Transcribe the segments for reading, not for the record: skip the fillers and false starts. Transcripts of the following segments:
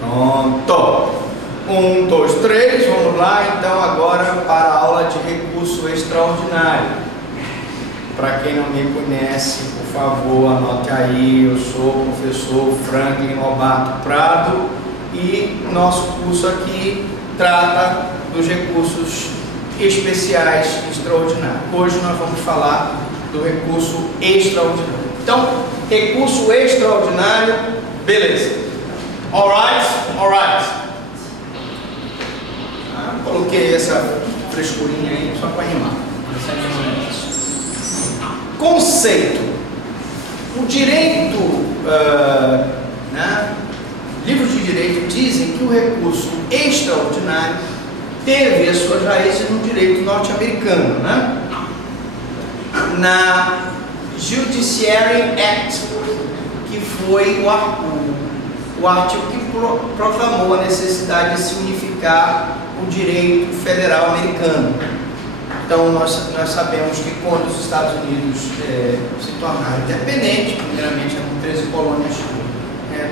Pronto. 1, 2, 3, vamos lá então agora para a aula de recurso extraordinário. Para quem não me conhece, por favor, anote aí, eu sou o professor Franklin Lobato Prado e nosso curso aqui trata dos recursos especiais extraordinários. Hoje nós vamos falar do recurso extraordinário. Então, recurso extraordinário, beleza. Alright? Coloquei essa frescurinha aí só para animar. Conceito. O direito, livros de direito dizem que o recurso extraordinário teve as suas raízes no direito norte-americano, na Judiciary Act, que foi o artigo que proclamou a necessidade de se unificar o direito federal americano. Então nós sabemos que quando os Estados Unidos se tornaram independentes, primeiramente eram 13 colônias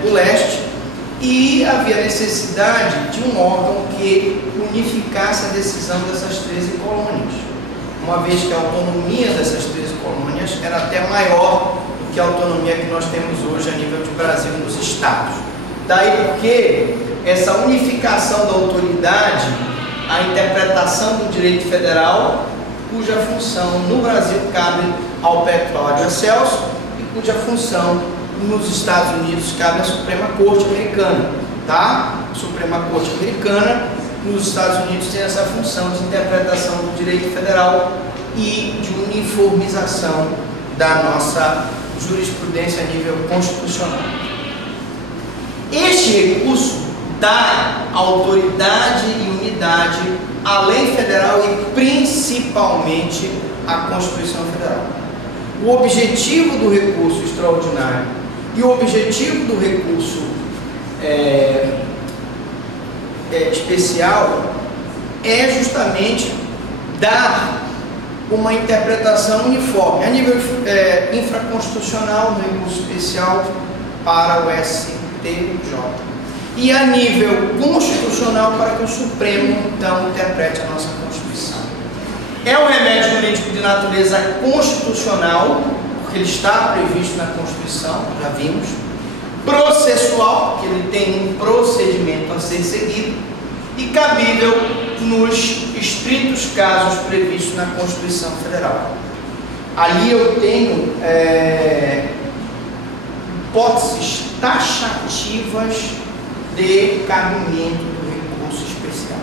do leste, e havia necessidade de um órgão que unificasse a decisão dessas 13 colônias, uma vez que a autonomia dessas 13 colônias era até maior do que a autonomia que nós temos hoje a nível de Brasil e dos estados. Daí porque essa unificação da autoridade, a interpretação do direito federal, cuja função no Brasil cabe ao Petróleo Celso e cuja função nos Estados Unidos cabe à Suprema Corte Americana, tá? A Suprema Corte Americana nos Estados Unidos tem essa função de interpretação do direito federal e de uniformização da nossa jurisprudência a nível constitucional. Este recurso dá autoridade e unidade à lei federal e principalmente à Constituição Federal. O objetivo do recurso extraordinário e o objetivo do recurso especial é justamente dar uma interpretação uniforme a nível infraconstitucional no recurso especial para o STJ e a nível constitucional para que o Supremo então interprete a nossa Constituição. É um remédio jurídico de natureza constitucional, porque ele está previsto na Constituição, já vimos. Processual, porque ele tem um procedimento a ser seguido. E cabível nos estritos casos previstos na Constituição Federal. Ali eu tenho hipóteses taxativas de cabimento do recurso especial.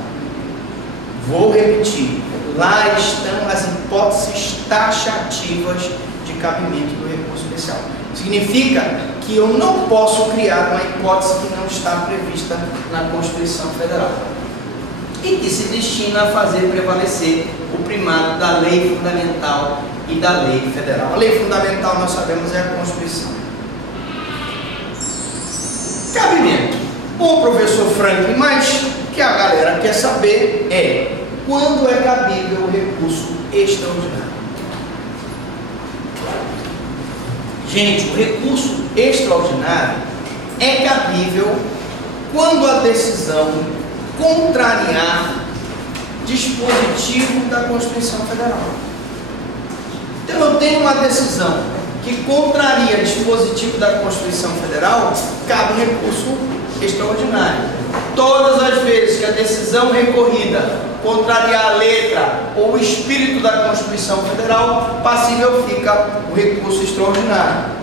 Vou repetir. Lá estão as hipóteses taxativas de cabimento do recurso especial. Significa que eu não posso criar uma hipótese que não está prevista na Constituição Federal e que se destina a fazer prevalecer o primado da lei fundamental e da lei federal. A lei fundamental, nós sabemos, é a Constituição. Cabimento. Bom, professor Franklin, mas o que a galera quer saber é quando é cabível o recurso extraordinário. Gente, o recurso extraordinário é cabível quando a decisão contrariar dispositivo da Constituição Federal. Então eu tenho uma decisão que contraria dispositivo da Constituição Federal, cabe um recurso extraordinário. Todas as vezes que a decisão recorrida contrariar a letra ou o espírito da Constituição Federal, passível fica o recurso extraordinário.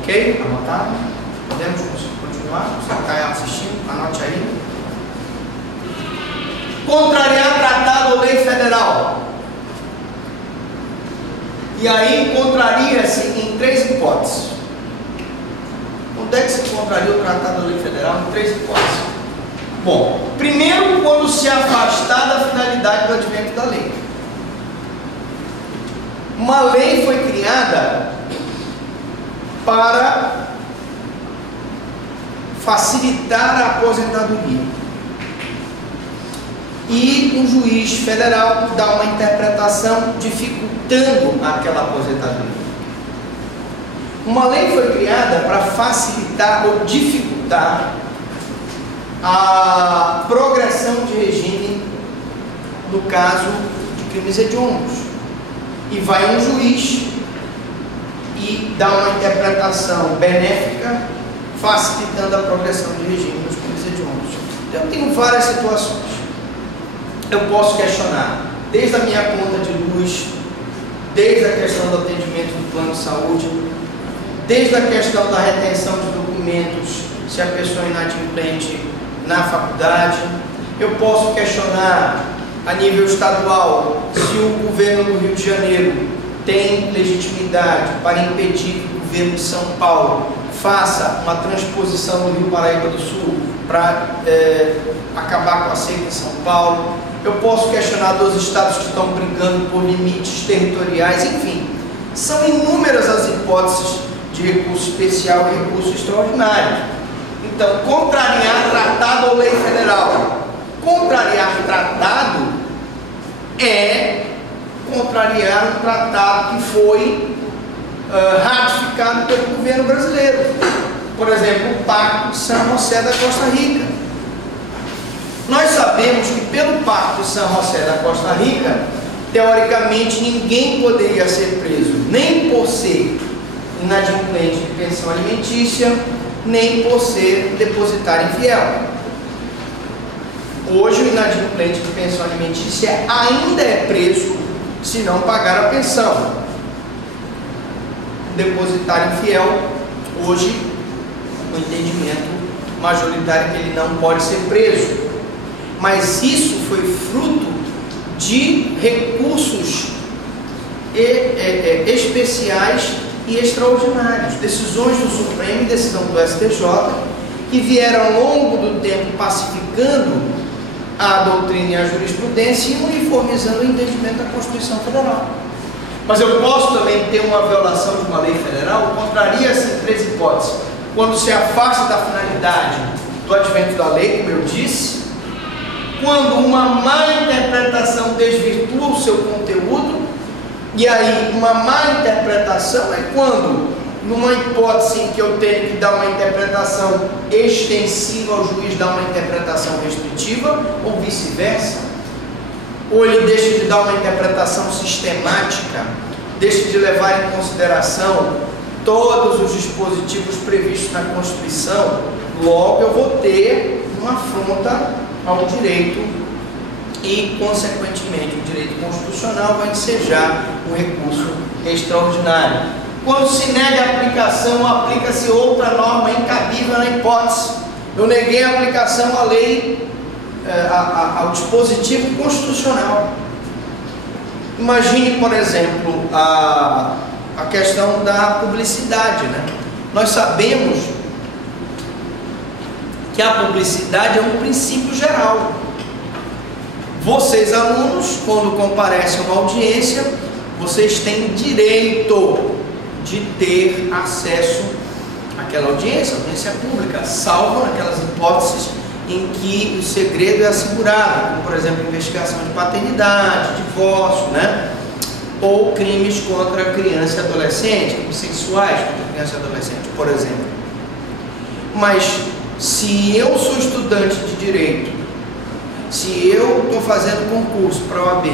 Ok? Anotado? Podemos continuar? Você está assistindo? Anote aí. Contrariar tratado ou lei federal. E aí contraria-se em 3 hipóteses. Onde é que se contraria o tratado da lei federal? Em 3 hipóteses. Bom, primeiro, quando se afastar da finalidade do advento da lei. Uma lei foi criada para facilitar a aposentadoria. E um juiz federal dá uma interpretação dificultando aquela aposentadoria. Uma lei foi criada para facilitar ou dificultar a progressão de regime no caso de crimes hediondos. E vai um juiz e dá uma interpretação benéfica, facilitando a progressão de regime nos crimes hediondos. Eu tenho várias situações. Eu posso questionar, desde a minha conta de luz, desde a questão do atendimento do plano de saúde, desde a questão da retenção de documentos, se a pessoa é inadimplente na faculdade. Eu posso questionar a nível estadual se o governo do Rio de Janeiro tem legitimidade para impedir que o governo de São Paulo faça uma transposição do Rio Paraíba do Sul para acabar com a seca em São Paulo. Eu posso questionar dos estados que estão brigando por limites territoriais, enfim. São inúmeras as hipóteses de recurso especial e recurso extraordinário. Então, contrariar tratado ou lei federal. Contrariar tratado é contrariar um tratado que foi ratificado pelo governo brasileiro. Por exemplo, o Pacto de San José da Costa Rica. Nós sabemos que pelo Pacto de San José da Costa Rica, teoricamente ninguém poderia ser preso, nem por ser inadimplente de pensão alimentícia, nem por ser depositário infiel. Hoje o inadimplente de pensão alimentícia ainda é preso se não pagar a pensão. O depositário infiel, hoje o entendimento majoritário é que ele não pode ser preso. Mas isso foi fruto de recursos especiais e extraordinários, decisões do Supremo e decisão do STJ, que vieram ao longo do tempo pacificando a doutrina e a jurisprudência e uniformizando o entendimento da Constituição Federal. Mas eu posso também ter uma violação de uma lei federal, contraria-se em três hipóteses: quando se afasta da finalidade do advento da lei, como eu disse; quando uma má interpretação desvirtua o seu conteúdo. E aí, uma má interpretação é quando, numa hipótese em que eu tenho que dar uma interpretação extensiva, o juiz dá uma interpretação restritiva, ou vice-versa. Ou ele deixa de dar uma interpretação sistemática, deixa de levar em consideração todos os dispositivos previstos na Constituição. Logo, eu vou ter uma afronta ao direito e, consequentemente, o direito constitucional vai ensejar um recurso extraordinário. Quando se nega a aplicação, aplica-se outra norma incabível na hipótese. Eu neguei a aplicação à lei, ao dispositivo constitucional. Imagine, por exemplo, a questão da publicidade, né? Nós sabemos que a publicidade é um princípio geral. Vocês, alunos, quando comparecem a uma audiência, vocês têm direito de ter acesso àquela audiência pública, salvo naquelas hipóteses em que o segredo é assegurado, como, por exemplo, investigação de paternidade, divórcio, né? Ou crimes contra criança e adolescente, crimes sexuais contra criança e adolescente, por exemplo. Mas, se eu sou estudante de direito, se eu estou fazendo concurso para a OAB,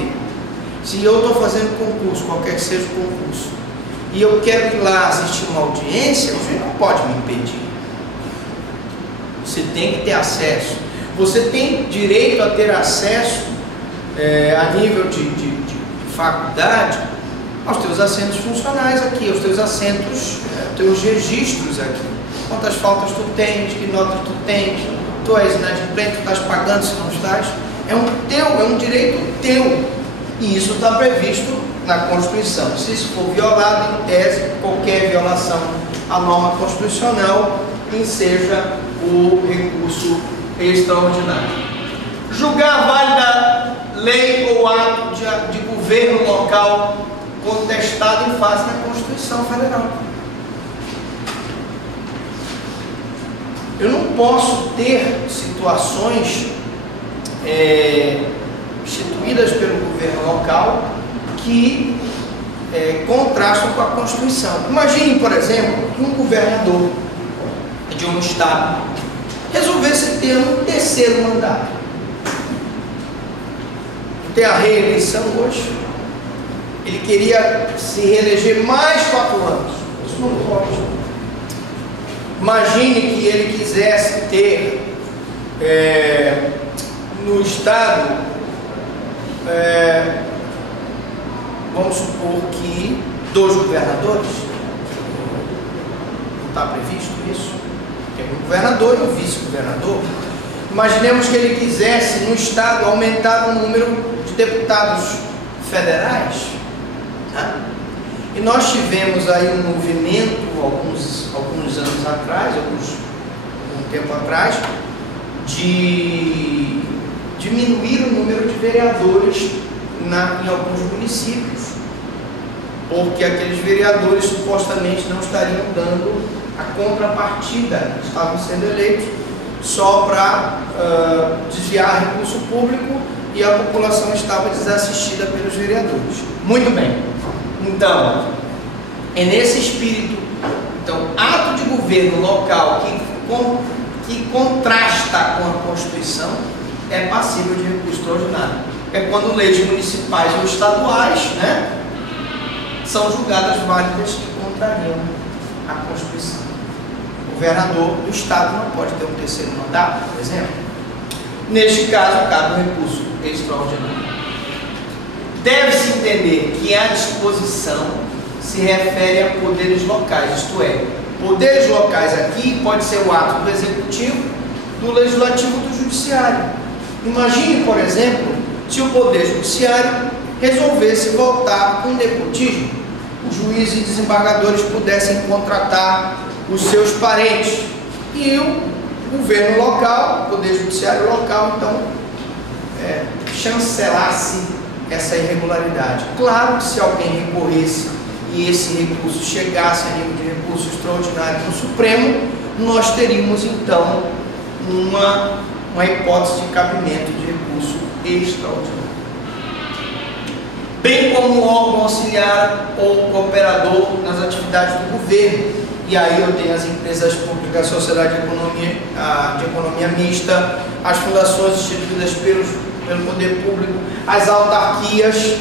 se eu estou fazendo concurso, qualquer que seja o concurso, e eu quero ir lá assistir uma audiência, o juiz não pode me impedir. Você tem que ter acesso. Você tem direito a ter acesso, a nível de faculdade, aos teus assentos funcionais aqui, aos teus assentos, teus registros aqui. Quantas faltas tu tens, que notas tu tens, tu és inadimplente, tu estás pagando se não estás. É um direito teu. E isso está previsto na Constituição. Se isso for violado, em tese, qualquer violação à norma constitucional enseja o recurso extraordinário. Julgar válida lei ou ato de governo local contestado em face da Constituição Federal. Eu não posso ter situações instituídas pelo governo local que contrastam com a Constituição. Imagine, por exemplo, que um governador de um estado resolvesse ter um terceiro mandato. Tem a reeleição hoje. Ele queria se reeleger mais 4 anos. Isso não pode. Imagine que ele quisesse ter no estado, vamos supor que 2 governadores. Não está previsto isso? Tem um governador e um vice-governador. Imaginemos que ele quisesse no estado aumentar o número de deputados federais, né? E nós tivemos aí um movimento alguns anos atrás, algum tempo atrás, de diminuir o número de vereadores em alguns municípios, porque aqueles vereadores supostamente não estariam dando a contrapartida, estavam sendo eleitos só para desviar recurso público, e a população estava desassistida pelos vereadores. Muito bem. Então, é nesse espírito, ato de governo local que contrasta com a Constituição é passível de recurso extraordinário. É quando leis municipais ou estaduais, né, são julgadas válidas e contrariam a Constituição. O governador do estado não pode ter um terceiro mandato, por exemplo. Neste caso, cabe um recurso extraordinário. Deve-se entender que a disposição se refere a poderes locais, isto é, poderes locais aqui pode ser o ato do executivo, do legislativo, do judiciário. Imagine, por exemplo, se o poder judiciário resolvesse voltar com nepotismo, os juízes e desembargadores pudessem contratar os seus parentes e o governo local, o poder judiciário local, então, chancelasse essa irregularidade. Claro que se alguém recorresse e esse recurso chegasse a nível de recurso extraordinário no Supremo, nós teríamos então uma hipótese de cabimento de recurso extraordinário. Bem como um órgão auxiliar ou cooperador nas atividades do governo. E aí eu tenho as empresas públicas, a sociedade de economia mista, as fundações instituídas pelo poder público, as autarquias,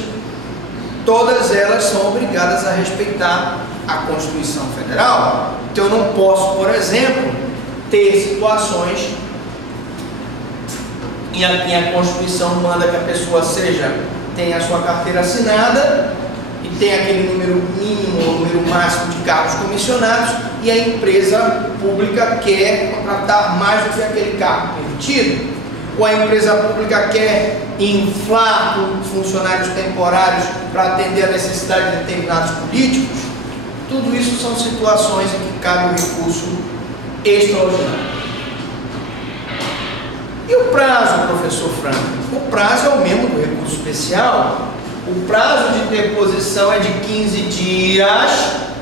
todas elas são obrigadas a respeitar a Constituição Federal. Então eu não posso, por exemplo, ter situações em que a Constituição manda que a pessoa tenha a sua carteira assinada e tem aquele número mínimo ou número máximo de cargos comissionados, e a empresa pública quer contratar mais do que aquele cargo permitido, ou a empresa pública quer inflar com funcionários temporários para atender a necessidade de determinados políticos. Tudo isso são situações em que cabe um recurso extraordinário. E o prazo, professor Franco? O prazo é o mesmo do recurso especial. O prazo de deposição é de 15 dias,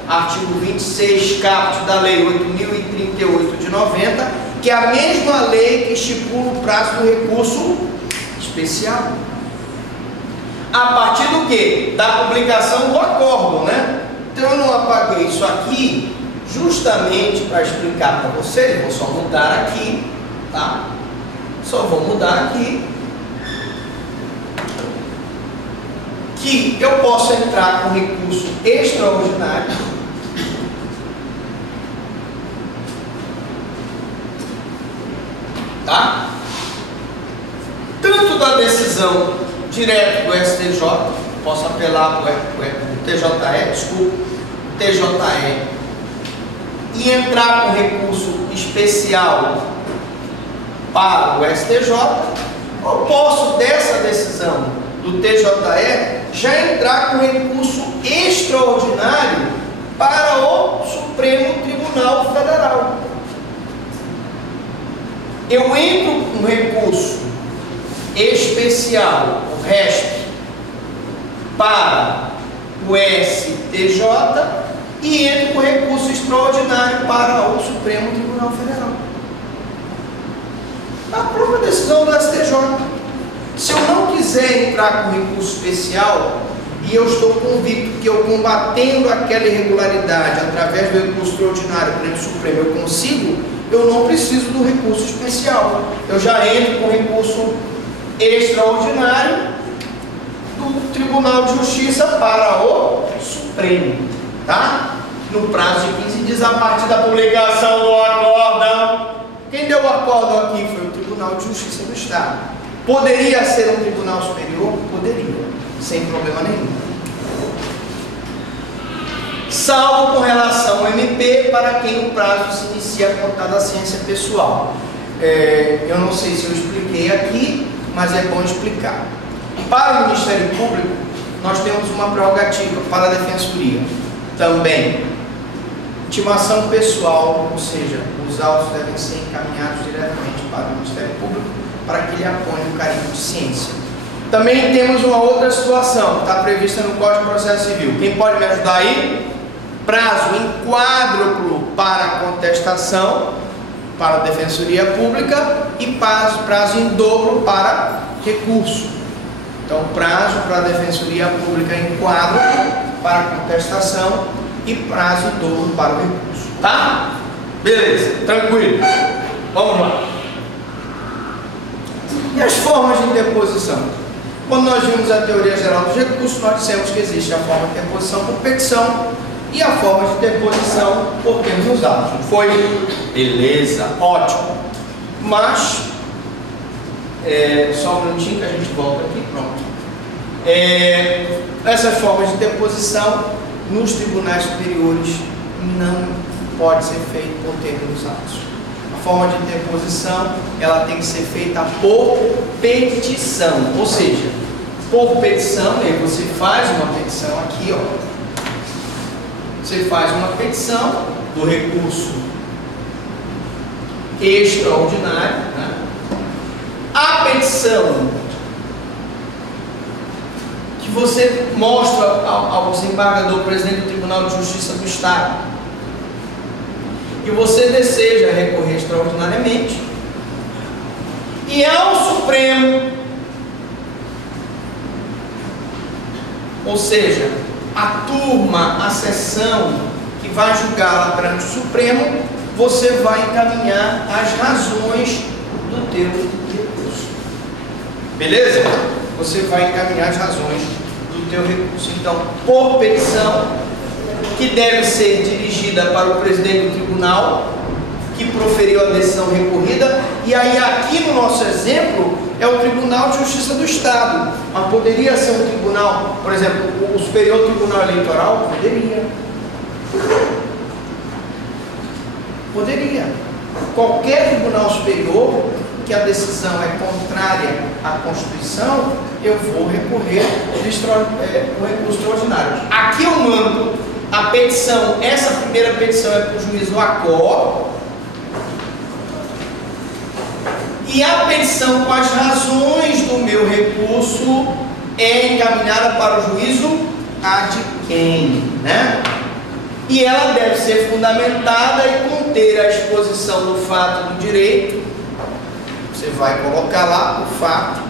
artigo 26, caput da Lei 8.038 de 90, que é a mesma lei que estipula o prazo do recurso especial. A partir do quê? Da publicação do acórdão, né? Então eu não apaguei isso aqui justamente para explicar para vocês. Vou só mudar aqui, tá? Só vou mudar aqui. Que eu posso entrar com recurso extraordinário tá? Tanto da decisão direto do STJ, posso apelar para o TJE, desculpa, o TJE, e entrar com recurso especial para o STJ, ou posso dessa decisão do TJE já entrar com recurso extraordinário para o Supremo Tribunal Federal. Eu entro com recurso especial, o RESP, para o STJ e entro com recurso extraordinário para o Supremo Tribunal Federal. A própria decisão do STJ. Se eu não quiser entrar com recurso especial, e eu estou convicto que eu, combatendo aquela irregularidade através do recurso extraordinário para o Supremo, eu consigo, eu não preciso do recurso especial. Eu já entro com recurso extraordinário do Tribunal de Justiça para o Supremo, tá? No prazo de 15 dias, a partir da publicação do acórdão. Quem deu o acórdão aqui foi o Tribunal de Justiça do Estado. Poderia ser um tribunal superior? Poderia, sem problema nenhum. Salvo com relação ao MP, para quem o prazo se inicia a contar da ciência pessoal. Eu não sei se eu expliquei aqui, mas é bom explicar. Para o Ministério Público, nós temos uma prerrogativa, para a Defensoria também. Intimação pessoal, ou seja, os autos devem ser encaminhados diretamente para o Ministério Público para que ele aponte o carimbo de ciência. Também temos uma outra situação, que está prevista no Código de Processo Civil. Quem pode me ajudar aí? Prazo em quádruplo para contestação, para a Defensoria Pública, e prazo em dobro para recurso. Então, prazo para a Defensoria Pública em quádruplo para contestação e prazo em dobro para o recurso. Tá? Beleza, tranquilo. Vamos lá. E as formas de interposição? Quando nós vimos a teoria geral dos recursos, nós dissemos que existe a forma de interposição por petição e a forma de interposição por termos usados. Não foi? Beleza, ótimo. Mas, só um minutinho que a gente volta aqui, pronto. Essas formas de interposição nos tribunais superiores não pode ser feito por termos usados. A forma de interposição, ela tem que ser feita por petição, ou seja, por petição, aí você faz uma petição aqui, ó. Você faz uma petição do recurso extraordinário, né? A petição que você mostra ao desembargador, presidente do Tribunal de Justiça do Estado, que você deseja recorrer extraordinariamente, e ao Supremo, ou seja, a turma, a sessão que vai julgá-la perante o Supremo, você vai encaminhar as razões do teu recurso. Beleza? Você vai encaminhar as razões do teu recurso. Então, por petição, que deve ser dirigida para o presidente do tribunal, que proferiu a decisão recorrida, e aí aqui no nosso exemplo, é o Tribunal de Justiça do Estado, mas poderia ser um tribunal, por exemplo, o Superior Tribunal Eleitoral, poderia. Qualquer tribunal superior que a decisão é contrária à Constituição, eu vou recorrer o recurso extraordinário. Aqui eu mando a petição, essa primeira petição é para o juiz Lacó, e a petição com as razões do meu recurso é encaminhada para o juízo ad quem, né? E ela deve ser fundamentada e conter a exposição do fato do direito. Você vai colocar lá o fato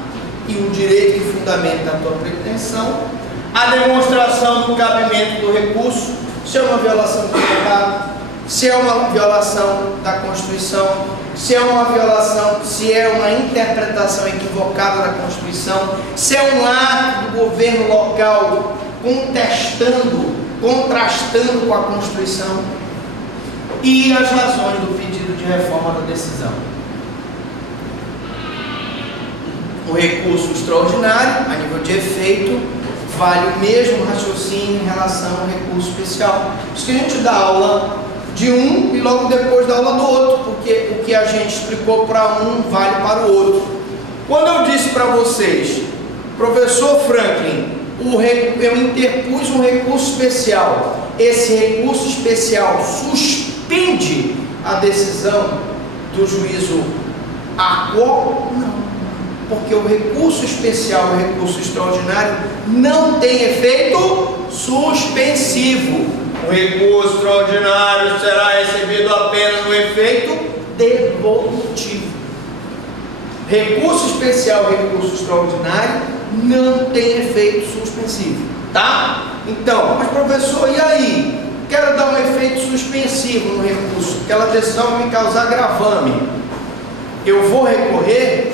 e o direito que fundamenta a tua pretensão, a demonstração do cabimento do recurso, se é uma violação do tratado, se é uma violação da Constituição, se é uma violação, se é uma interpretação equivocada da Constituição, se é um ato do governo local contrastando com a Constituição, e as razões do pedido de reforma da decisão. O recurso extraordinário, a nível de efeito, vale o mesmo raciocínio em relação ao recurso especial. Por isso que a gente dá aula de um e logo depois da aula do outro, porque o que a gente explicou para um vale para o outro. Quando eu disse para vocês, professor Franklin, eu interpus um recurso especial, esse recurso especial suspende a decisão do juízo Lacó? Não, porque o recurso especial e o recurso extraordinário não tem efeito suspensivo. O recurso extraordinário será recebido apenas no efeito devolutivo. Recurso especial e recurso extraordinário não tem efeito suspensivo. Tá? Então, mas professor, e aí? Quero dar um efeito suspensivo no recurso, aquela decisão vai me causar gravame. Eu vou recorrer?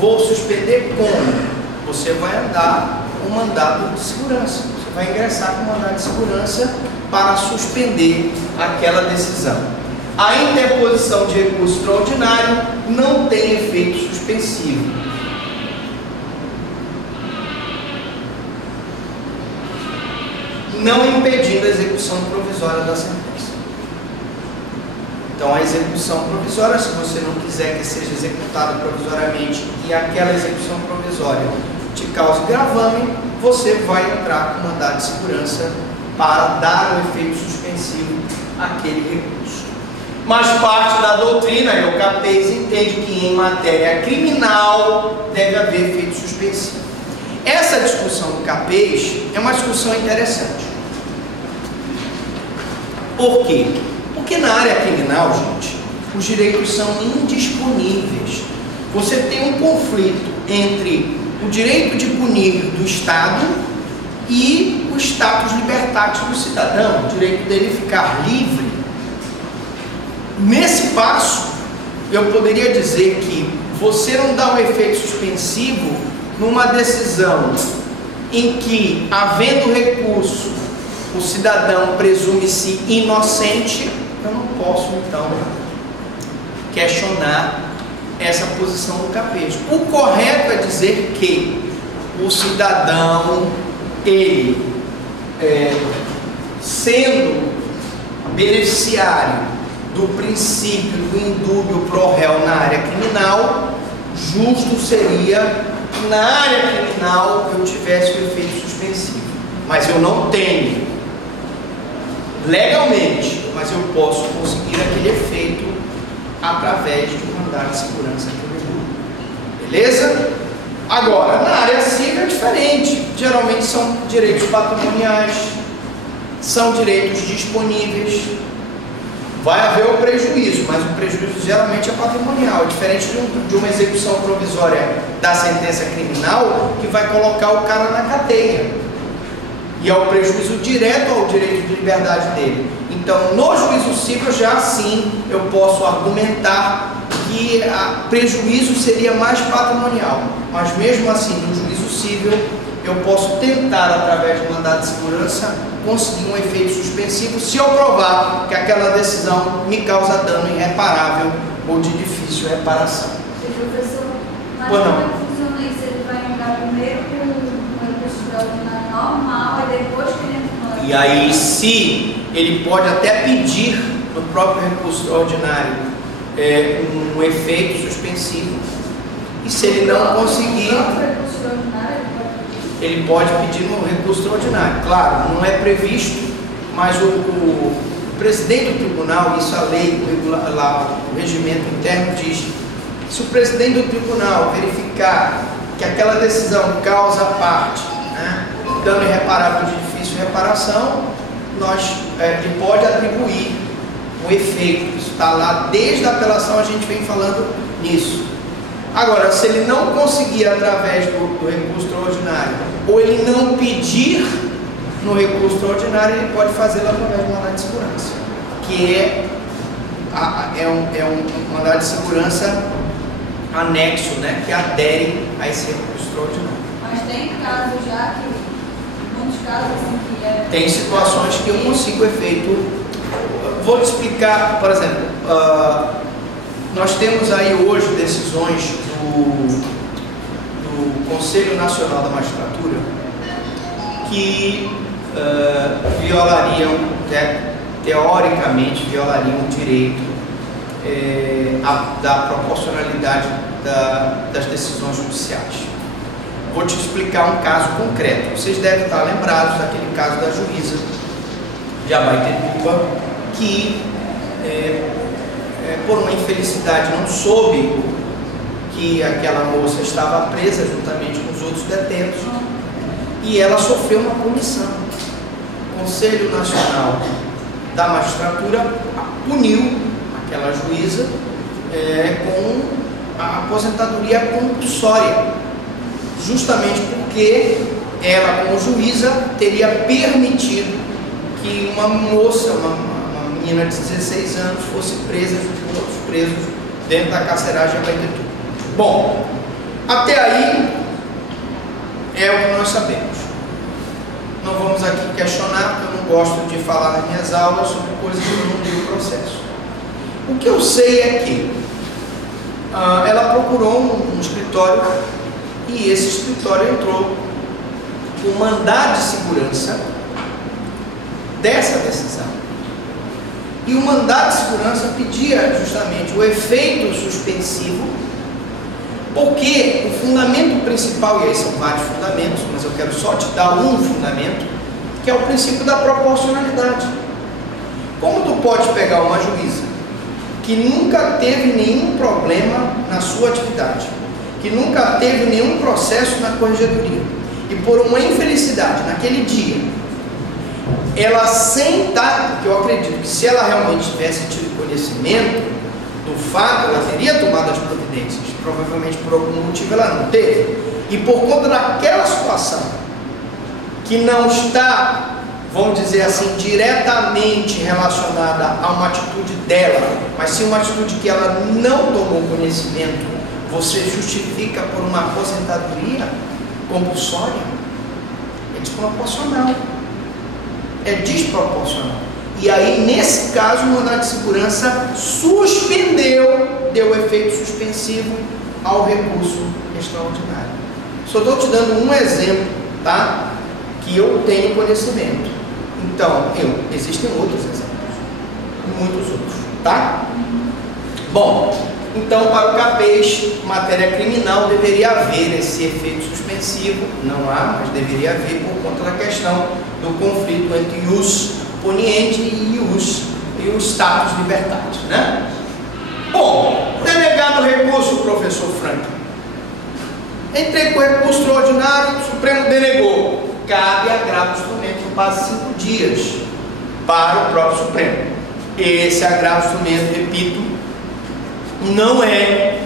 Vou suspender como? Você vai andar com mandado de segurança. Você vai ingressar com mandado de segurança para suspender aquela decisão. A interposição de recurso extraordinário não tem efeito suspensivo. Não impedindo a execução provisória da sentença. Então, a execução provisória, se você não quiser que seja executada provisoriamente e aquela execução provisória te cause gravame, você vai entrar com mandado de segurança para dar o efeito suspensivo àquele recurso. Mas parte da doutrina, e o CAPES entende que em matéria criminal deve haver efeito suspensivo. Essa discussão do CAPES é uma discussão interessante. Por quê? Porque na área criminal, gente, os direitos são indisponíveis. Você tem um conflito entre o direito de punir do Estado e o status libertatis do cidadão, o direito dele ficar livre. Nesse passo, eu poderia dizer que você não dá um efeito suspensivo numa decisão em que, havendo recurso, o cidadão presume-se inocente. Eu não posso, então, questionar essa posição do CAPES. O correto é dizer que o cidadão, ele, sendo beneficiário do princípio do indúbio pro réu na área criminal, justo seria que na área criminal eu tivesse o efeito suspensivo. Mas eu não tenho legalmente, mas eu posso conseguir aquele efeito através de um mandado de segurança criminal. Beleza? Agora, na área civil é diferente. Geralmente são direitos patrimoniais, são direitos disponíveis. Vai haver o prejuízo, mas o prejuízo geralmente é patrimonial, diferente de uma execução provisória da sentença criminal que vai colocar o cara na cadeia. E é o prejuízo direto ao direito de liberdade dele. Então, no juízo civil, já sim, eu posso argumentar que o prejuízo seria mais patrimonial. Mas mesmo assim, no juízo civil, eu posso tentar, através de mandado de segurança, conseguir um efeito suspensivo se eu provar que aquela decisão me causa dano irreparável ou de difícil reparação. Professor, mas como é que funciona isso? Ele vai entrar primeiro com o recurso extraordinário normal e depois que ele entra. E aí, se ele pode até pedir no próprio recurso extraordinário um efeito suspensivo, e se ele não conseguir, ele pode pedir no recurso extraordinário. Claro, não é previsto, mas o presidente do tribunal, isso a lei, o regimento interno diz, se o presidente do tribunal verificar que aquela decisão causa parte, né, dano irreparável de difícil reparação, ele pode atribuir o efeito. Isso está lá desde a apelação, a gente vem falando nisso. Agora, se ele não conseguir através do recurso extraordinário, ou ele não pedir no recurso extraordinário, ele pode fazê-lo através do mandado de segurança, que é um mandado de segurança anexo, né, que adere a esse recurso extraordinário. Mas tem casos já que, muitos casos assim que tem situações que eu consigo efeito. Vou te explicar, por exemplo, nós temos aí hoje decisões do Conselho Nacional da Magistratura que violariam, teoricamente violariam o direito da proporcionalidade das decisões judiciais. Vou te explicar um caso concreto. Vocês devem estar lembrados daquele caso da juíza de Abaetetuba, que por uma infelicidade não soube que aquela moça estava presa juntamente com os outros detentos e ela sofreu uma punição. O Conselho Nacional da Magistratura puniu aquela juíza com a aposentadoria compulsória, justamente porque ela como juíza teria permitido que uma moça, uma menina de 16 anos fosse presa junto com outros presos dentro da carceragem de Abaetetuba. Bom, até aí é o que nós sabemos. Não vamos aqui questionar, porque eu não gosto de falar nas minhas aulas sobre coisas que eu não li o processo. O que eu sei é que ela procurou um escritório e esse escritório entrou com mandado de segurança dessa decisão. E o mandado de segurança pedia justamente o efeito suspensivo, porque o fundamento principal, e aí são vários fundamentos, mas eu quero só te dar um fundamento, que é o princípio da proporcionalidade. Como tu pode pegar uma juíza que nunca teve nenhum problema na sua atividade, que nunca teve nenhum processo na corregedoria, e por uma infelicidade naquele dia, ela sentar, porque eu acredito que se ela realmente tivesse tido conhecimento do fato, ela teria tomado as providências, provavelmente por algum motivo ela não teve, e por conta daquela situação, que não está, vamos dizer assim, diretamente relacionada a uma atitude dela, mas sim uma atitude que ela não tomou conhecimento, você justifica por uma aposentadoria compulsória? É desproporcional. É desproporcional. E aí, nesse caso, o mandado de segurança suspendeu, deu efeito suspensivo ao recurso extraordinário. Só estou te dando um exemplo, tá? Que eu tenho conhecimento. Então, existem outros exemplos, muitos outros, tá? Bom, então para o CAPES, matéria criminal, deveria haver esse efeito suspensivo, não há, mas deveria haver por conta da questão do conflito entre ius poniente e o status libertatis, né? Bom, denegado o recurso, professor Frank. Entrei com o recurso extraordinário, o Supremo denegou. Cabe agravo de instrumento no prazo de 5 dias para o próprio Supremo. Esse agravo de instrumento, repito, não é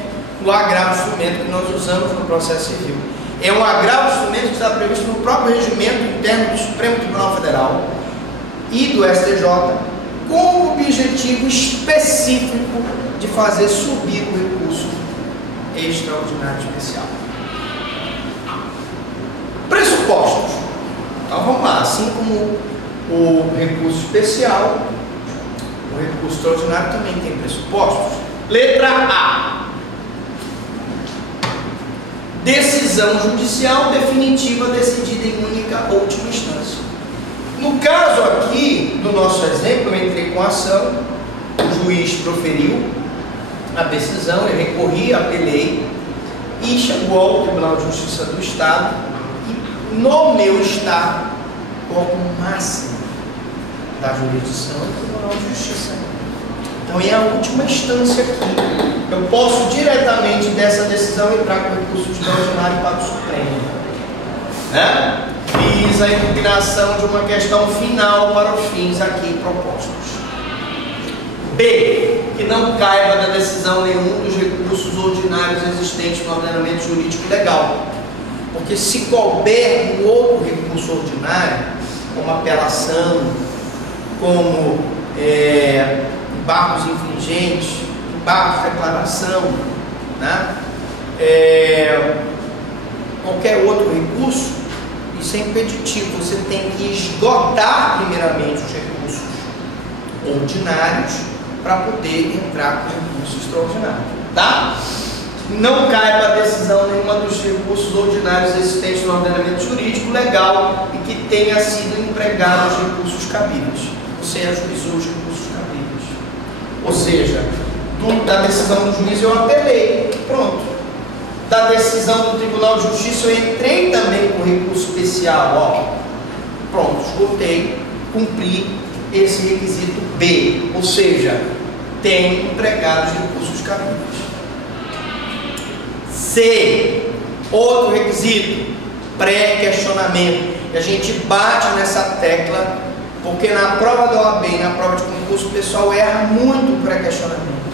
o agravo de instrumento que nós usamos no processo civil. É um agravo de instrumento que está previsto no próprio regimento interno do Supremo Tribunal Federal e do STJ, com o objetivo específico de fazer subir o recurso extraordinário especial. Pressupostos. Então vamos lá, assim como o recurso especial, o recurso extraordinário também tem pressupostos. Letra A. Decisão judicial definitiva decidida em única ou última instância. No caso aqui, no nosso exemplo, eu entrei com a ação, o juiz proferiu a decisão, eu recorri, apelei e chegou ao Tribunal de Justiça do Estado e no meu estado, como máximo da jurisdição, o Tribunal de Justiça. Então é a última instância aqui. Eu posso diretamente dessa decisão entrar com recurso extraordinário para o Supremo, né? Fiz a impugnação de uma questão final para os fins aqui propostos. B. Que não caiba da decisão nenhum dos recursos ordinários existentes no ordenamento jurídico legal. Porque se couber um outro recurso ordinário, como apelação, como embargos infringentes, embargos de declaração, né? Qualquer outro recurso, isso é impeditivo. Você tem que esgotar primeiramente os recursos ordinários para poder entrar com recurso extraordinário, tá? Não caiba a decisão nenhuma dos recursos ordinários existentes no ordenamento jurídico legal e que tenha sido empregado os recursos cabíveis. Você ajuizou os recursos cabíveis. Ou seja, da decisão do juiz eu apelei, pronto. Da decisão do Tribunal de Justiça eu entrei também com recurso especial, ó. Pronto, esgotei, cumpri esse requisito B, ou seja, tem empregado os recursos cabíveis. C, outro requisito, pré-questionamento. E a gente bate nessa tecla, porque na prova da OAB e na prova de concurso o pessoal erra muito o pré-questionamento,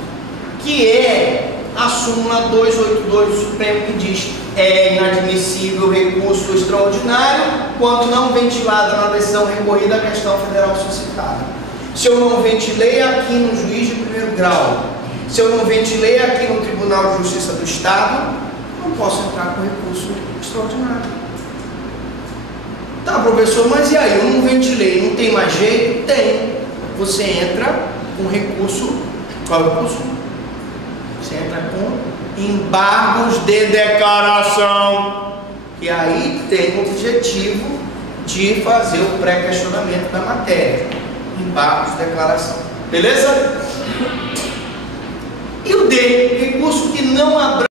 que é a súmula 282 do Supremo, que diz: é inadmissível recurso extraordinário quando não ventilada na decisão recorrida a questão federal suscitada. Se eu não ventilei aqui no juiz de primeiro grau, se eu não ventilei aqui no Tribunal de Justiça do Estado, não posso entrar com recurso extraordinário. Tá, professor, mas e aí? Eu não ventilei, não tem mais jeito? Tem. Você entra com recurso. Qual é o recurso? Você entra com embargos de declaração. E aí tem o objetivo de fazer o pré-questionamento da matéria. Embargos de declaração. Beleza? E o D, recurso que não abrange